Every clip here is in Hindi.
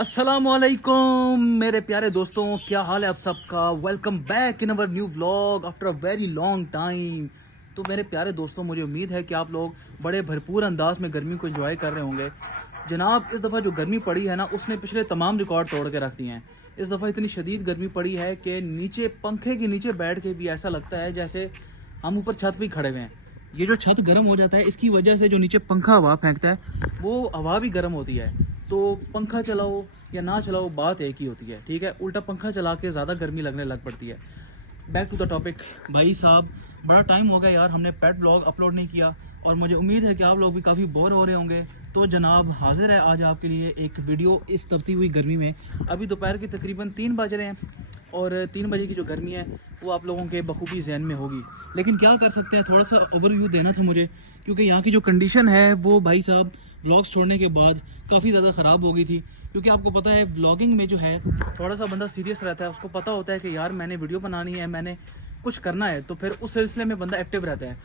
अस्सलामुअलैकुम मेरे प्यारे दोस्तों, क्या हाल है आप सबका। Welcome back in our new vlog after a very long time. तो मेरे प्यारे दोस्तों, मुझे उम्मीद है कि आप लोग बड़े भरपूर अंदाज में गर्मी को एंजॉय कर रहे होंगे। जनाब, इस दफ़ा जो गर्मी पड़ी है ना, उसने पिछले तमाम रिकॉर्ड तोड़ के रख दिए हैं। इस दफ़ा इतनी शदीद गर्मी पड़ी है कि नीचे पंखे के नीचे बैठ के भी ऐसा लगता है जैसे हम ऊपर छत पे ही खड़े हुए हैं। ये जो छत गर्म हो जाता है, इसकी वजह से जो नीचे पंखा हवा फेंकता है वो हवा भी गर्म होती है। तो पंखा चलाओ या ना चलाओ, बात एक ही होती है, ठीक है। उल्टा पंखा चला के ज़्यादा गर्मी लगने लग पड़ती है। Back to the topic. भाई साहब, बड़ा टाइम हो गया यार, हमने पेट ब्लॉग अपलोड नहीं किया और मुझे उम्मीद है कि आप लोग भी काफ़ी बोर हो रहे होंगे। तो जनाब, हाजिर है आज आपके लिए एक वीडियो इस तपती हुई गर्मी में। अभी दोपहर के तकरीबन 3 बज रहे हैं और 3 बजे की जो गर्मी है वो आप लोगों के बखूबी जहन में होगी। लेकिन क्या कर सकते हैं, थोड़ा सा ओवरव्यू देना था मुझे, क्योंकि यहाँ की जो कंडीशन है वो भाई साहब व्लॉग्स छोड़ने के बाद काफ़ी ज़्यादा ख़राब हो गई थी। क्योंकि आपको पता है व्लॉगिंग में जो है थोड़ा सा बंदा सीरियस रहता है, उसको पता होता है कि यार मैंने वीडियो बनानी है, मैंने कुछ करना है, तो फिर उस सिलसिले में बंदा एक्टिव रहता है।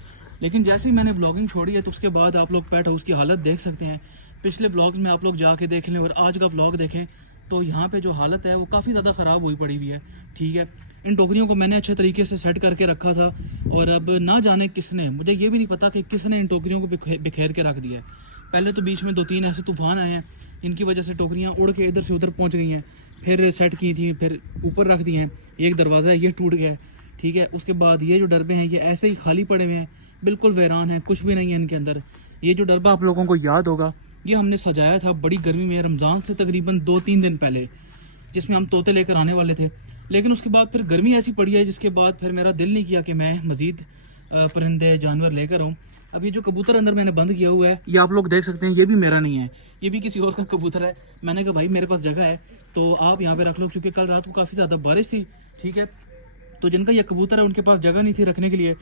लेकिन जैसे ही मैंने व्लॉगिंग छोड़ी है तो उसके बाद आप लोग पेट हाउस की हालत देख सकते हैं। पिछले व्लॉग्स में आप लोग जाके देख लें और आज का व्लॉग देखें तो यहाँ पे जो हालत है वो काफ़ी ज़्यादा ख़राब हुई पड़ी हुई है, ठीक है। इन टोकरियों को मैंने अच्छे तरीके से सेट करके रखा था और अब ना जाने किसने, मुझे ये भी नहीं पता कि किसने इन टोकरियों को बिखेर के रख दिया है। पहले तो बीच में 2-3 ऐसे तूफान आए हैं जिनकी वजह से टोकरियाँ उड़ के इधर से उधर पहुँच गई हैं, फिर सेट की थी, फिर ऊपर रख दी हैं। एक दरवाज़ा है ये टूट गया है, ठीक है। उसके बाद ये जो डरबे हैं ये ऐसे ही खाली पड़े हुए हैं, बिल्कुल वीरान हैं, कुछ भी नहीं है इनके अंदर। ये जो डरबा आप लोगों को याद होगा, ये हमने सजाया था बड़ी गर्मी में, रमज़ान से तकरीबन 2-3 दिन पहले, जिसमें हम तोते लेकर आने वाले थे। लेकिन उसके बाद फिर गर्मी ऐसी पड़ी है जिसके बाद फिर मेरा दिल नहीं किया कि मैं मज़ीद परिंदे जानवर लेकर आऊँ। अब ये जो कबूतर अंदर मैंने बंद किया हुआ है ये आप लोग देख सकते हैं, ये भी मेरा नहीं है, ये भी किसी और का कबूतर है। मैंने कहा भाई मेरे पास जगह है तो आप यहाँ पे रख लो, क्योंकि कल रात को काफ़ी ज़्यादा बारिश थी, ठीक है। तो जिनका ये कबूतर है उनके पास जगह नहीं थी रखने के लिए,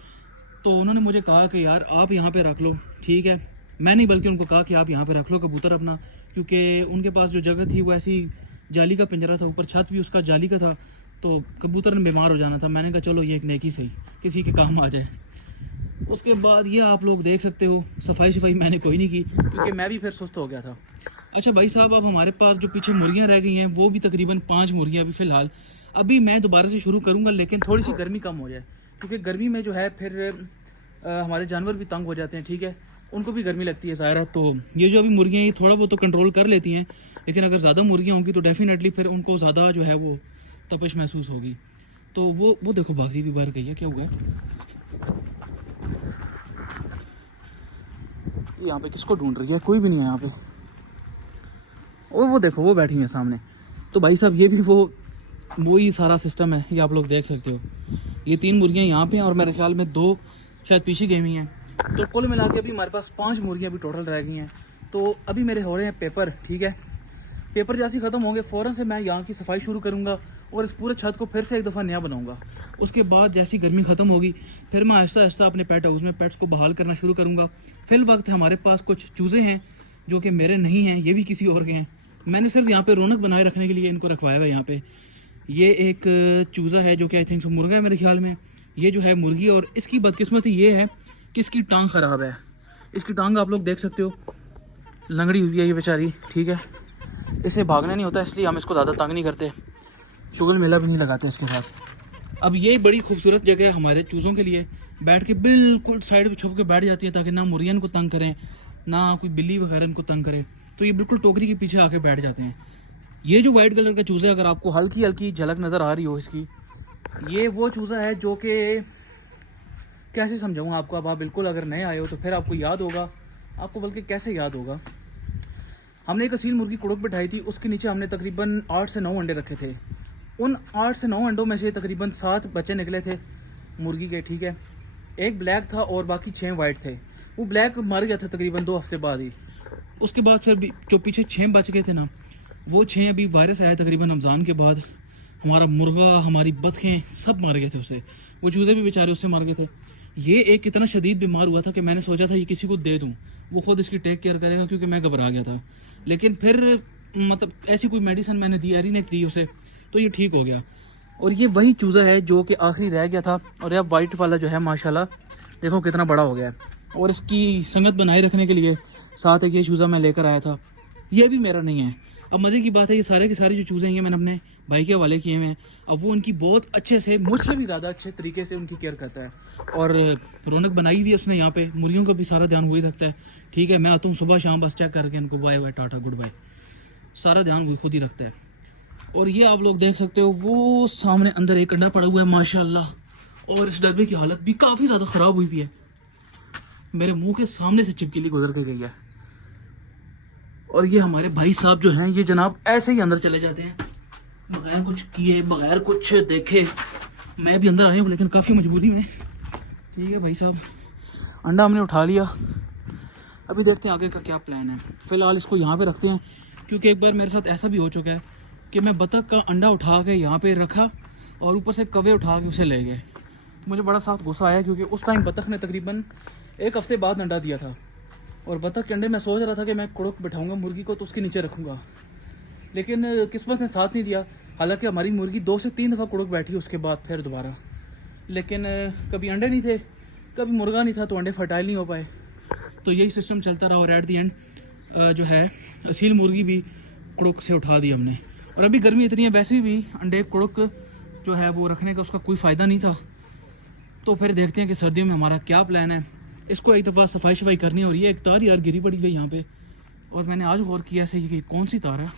तो उन्होंने मुझे कहा कि यार आप यहाँ पे रख लो, ठीक है। मैं नहीं बल्कि उनको कहा कि आप यहाँ पे रख लो कबूतर अपना, क्योंकि उनके पास जो जगह थी वो ऐसी जाली का पिंजरा था, ऊपर छत भी उसका जाली का था, तो कबूतर ने बीमार हो जाना था। मैंने कहा चलो ये एक नेकी सही किसी के काम आ जाए। उसके बाद ये आप लोग देख सकते हो, सफाई मैंने कोई नहीं की क्योंकि मैं भी फिर सुस्त हो गया था। अच्छा भाई साहब, अब हमारे पास जो पीछे मुर्गियाँ रह गई हैं वो भी तकरीबन 5 मुर्गियाँ अभी फ़िलहाल। अभी मैं दोबारा से शुरू करूँगा लेकिन थोड़ी सी गर्मी कम हो जाए, क्योंकि गर्मी में जो है फिर हमारे जानवर भी तंग हो जाते हैं, ठीक है। उनको भी गर्मी लगती है ज़ाहिर है। तो ये जो अभी मुर्गियाँ ये थोड़ा बहुत तो कंट्रोल कर लेती हैं, लेकिन अगर ज़्यादा मुर्गियाँ होंगी तो डेफिनेटली फिर उनको ज़्यादा जो है वो तपश महसूस होगी। तो वो देखो भागती भी बाहर गई है, क्या हुआ है यहाँ पे, किसको ढूंढ रही है, कोई भी नहीं है यहाँ पे। और वो देखो वो बैठी है सामने। तो भाई साहब ये भी वो ही सारा सिस्टम है, ये आप लोग देख सकते हो। ये 3 मुर्गियाँ यहाँ पे हैं और मेरे ख्याल में 2 शायद पीछे गई हुई हैं। तो कुल मिला के अभी हमारे पास 5 मुर्गियाँ भी टोटल रह गई हैं। तो अभी मेरे हो रहे हैं पेपर, ठीक है। पेपर जैसे ख़त्म होंगे फ़ौरन से मैं यहाँ की सफाई शुरू करूँगा और इस पूरे छत को फिर से एक दफ़ा नया बनाऊँगा। उसके बाद जैसी गर्मी ख़त्म होगी फिर मैं आहिस्ता आहिस्ता अपने पेट हाउस में पेट्स को बहाल करना शुरू करूँगा। फिल वक्त हमारे पास कुछ चूज़े हैं जो कि मेरे नहीं हैं, ये भी किसी और के हैं। मैंने सिर्फ यहाँ पे रौनक बनाए रखने के लिए इनको रखवाया हुआ है। यहाँ पे ये एक चूज़ा है जो कि आई थिंक मुर्गा है मेरे ख्याल में। ये जो है मुर्गी, और इसकी बदकिस्मती ये है कि इसकी टांग ख़राब है। इसकी टांग आप लोग देख सकते हो, लंगड़ी हुई है ये बेचारी, ठीक है। इसे भागना नहीं होता इसलिए हम इसको ज़्यादा तंग नहीं करते, शुगल मेला भी नहीं लगाते इसके साथ। अब ये बड़ी खूबसूरत जगह है हमारे चूज़ों के लिए, बैठ के बिल्कुल साइड पे छुप के बैठ जाती है ताकि ना मुर्गियाँ को तंग करें ना कोई बिल्ली वगैरह इनको तंग करे। तो ये बिल्कुल टोकरी के पीछे आके बैठ जाते हैं। ये जो वाइट कलर का चूज़ा है, अगर आपको हल्की हल्की झलक नज़र आ रही हो इसकी, ये वो चूज़ा है जो कि कैसे समझाऊँ आपको। अब आप बिल्कुल अगर नए आए हो तो फिर आपको याद होगा, आपको बल्कि कैसे याद होगा। हमने एक असील मुर्गी कुड़क बिठाई थी, उसके नीचे हमने तकरीबन 8 से 9 अंडे रखे थे। उन 8 से 9 अंडों में से तकरीबन 7 बच्चे निकले थे मुर्गी के, ठीक है। एक ब्लैक था और बाकी 6 वाइट थे। वो ब्लैक मर गया था तकरीबन 2 हफ्ते बाद ही। उसके बाद फिर जो पीछे 6 बच गए थे ना, वो 6 अभी वायरस आया तकरीबन रमज़ान के बाद। हमारा मुर्गा, हमारी बतखें सब मर गए थे उससे, वो चूज़े भी बेचारे उससे मर गए थे। ये एक इतना शदीद बीमार हुआ था कि मैंने सोचा था ये किसी को दे दूँ, वो खुद इसकी टेक केयर करेगा, क्योंकि मैं घबरा गया था। लेकिन फिर मतलब ऐसी कोई मेडिसिन मैंने दी, एरिनेक्स दी उसे, तो ये ठीक हो गया। और ये वही चूज़ा है जो कि आखिरी रह गया था। और यह वाइट वाला जो है माशाल्लाह देखो कितना बड़ा हो गया है। और इसकी संगत बनाए रखने के लिए साथ एक ये चूज़ा मैं लेकर आया था, ये भी मेरा नहीं है। अब मज़े की बात है, ये सारे के सारे जो चूज़े हैं ये मैंने अपने भाई के हवाले किए हुए हैं। अब वो उनकी बहुत अच्छे से, मुझसे भी ज़्यादा अच्छे तरीके से उनकी केयर करता है। और रौनक बनाई हुई है उसने यहाँ पे, मुर्गियों का भी सारा ध्यान वही रखता है। ठीक है, मैं आता हूँ सुबह शाम बस चेक करके इनको बाय बाय टाटा गुड बाय, सारा ध्यान वो खुद ही रखता है। और ये आप लोग देख सकते हो वो सामने अंदर एक अंडा पड़ा हुआ है माशाल्लाह, और इस डब्बे की हालत भी काफ़ी ज़्यादा ख़राब हुई भी है, मेरे मुंह के सामने से छिपकली गुजर के गई है। और ये हमारे भाई साहब जो हैं ये जनाब ऐसे ही अंदर चले जाते हैं बगैर कुछ किए, बगैर कुछ देखे। मैं भी अंदर आया हूँ लेकिन काफ़ी मजबूरी में। ठीक है भाई साहब, अंडा हमने उठा लिया, अभी देखते हैं आगे का क्या प्लान है। फ़िलहाल इसको यहाँ पे रखते हैं, क्योंकि एक बार मेरे साथ ऐसा भी हो चुका है कि मैं बतख का अंडा उठा के यहाँ पे रखा और ऊपर से कवे उठा के उसे ले गए। मुझे बड़ा सख्त गुस्सा आया, क्योंकि उस टाइम बतख ने तकरीबन 1 हफ्ते बाद अंडा दिया था। और बतख के अंडे मैं सोच रहा था कि मैं कुड़क बिठाऊंगा मुर्गी को तो उसके नीचे रखूँगा, लेकिन किस्मत ने साथ नहीं दिया। हालांकि हमारी मुर्गी 2 से 3 दफ़ा कुड़क बैठी उसके बाद फिर दोबारा, लेकिन कभी अंडे नहीं थे, कभी मुर्गा नहीं था, तो अंडे फर्टाइल नहीं हो पाए। तो यही सिस्टम चलता रहा और एट दी एंड जो है असील मुर्गी भी कुड़क से उठा दी हमने। और अभी गर्मी इतनी है, वैसे भी अंडे कुड़क जो है वो रखने का उसका कोई फ़ायदा नहीं था। तो फिर देखते हैं कि सर्दियों में हमारा क्या प्लान है। इसको एक दफ़ा सफाई शफाई करनी है। और ये एक तार यार गिरी पड़ी हुई यहाँ पे, और मैंने आज गौर किया ऐसे कि कौन सी तार है।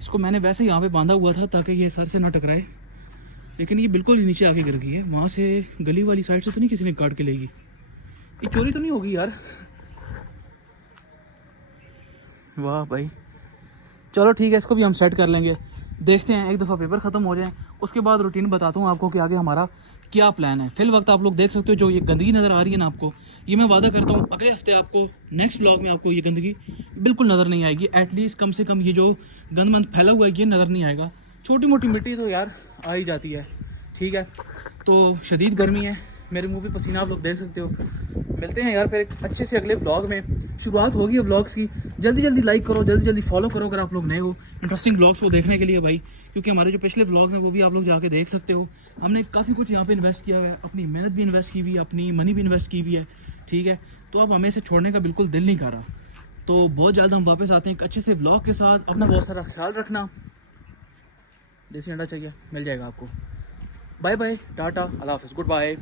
इसको मैंने वैसे यहाँ पे बांधा हुआ था ताकि ये सर से ना टकराए, लेकिन ये बिल्कुल ही नीचे आके गिर गई है। वहाँ से गली वाली साइड से तो नहीं किसी ने काट के लेगी, ये चोरी तो नहीं होगी यार। वाह भाई, चलो ठीक है, इसको भी हम सेट कर लेंगे। देखते हैं, एक दफ़ा पेपर ख़त्म हो जाए उसके बाद रूटीन बताता हूँ आपको कि आगे हमारा क्या प्लान है। फिल वक्त आप लोग देख सकते हो जो ये गंदगी नज़र आ रही है ना आपको, ये मैं वादा करता हूँ अगले हफ्ते आपको नेक्स्ट व्लॉग में आपको ये गंदगी बिल्कुल नज़र नहीं आएगी। एटलीस्ट कम से कम ये जो गंद मंद फैला हुआ है ये नज़र नहीं आएगा। छोटी मोटी मिट्टी तो यार आ ही जाती है। ठीक है, तो शदीद गर्मी है, मेरे मुँह पे पसीना आप लोग देख सकते हो। मिलते हैं यार फिर एक अच्छे से अगले व्लॉग में। शुरुआत होगी व्लॉग्स की, जल्दी जल्दी लाइक करो, जल्दी जल्दी फॉलो करो अगर आप लोग नए हो इंटरेस्टिंग व्लॉग्स को देखने के लिए भाई, क्योंकि हमारे जो पिछले व्लॉग्स हैं वो भी आप लोग जाके देख सकते हो। हमने काफ़ी कुछ यहाँ पे इन्वेस्ट किया हुआ है, अपनी मेहनत भी इन्वेस्ट की हुई है, अपनी मनी भी इन्वेस्ट की हुई है। ठीक है, तो अब हमें इसे छोड़ने का बिल्कुल दिल नहीं कर रहा। तो बहुत जल्द हम वापस आते हैं एक अच्छे से व्लॉग के साथ। अपना बहुत सारा ख्याल रखना। देसी अंडा चाहिए, मिल जाएगा आपको। बाय बाय, टाटा, अल्लाह हाफ़िज़, गुड बाय।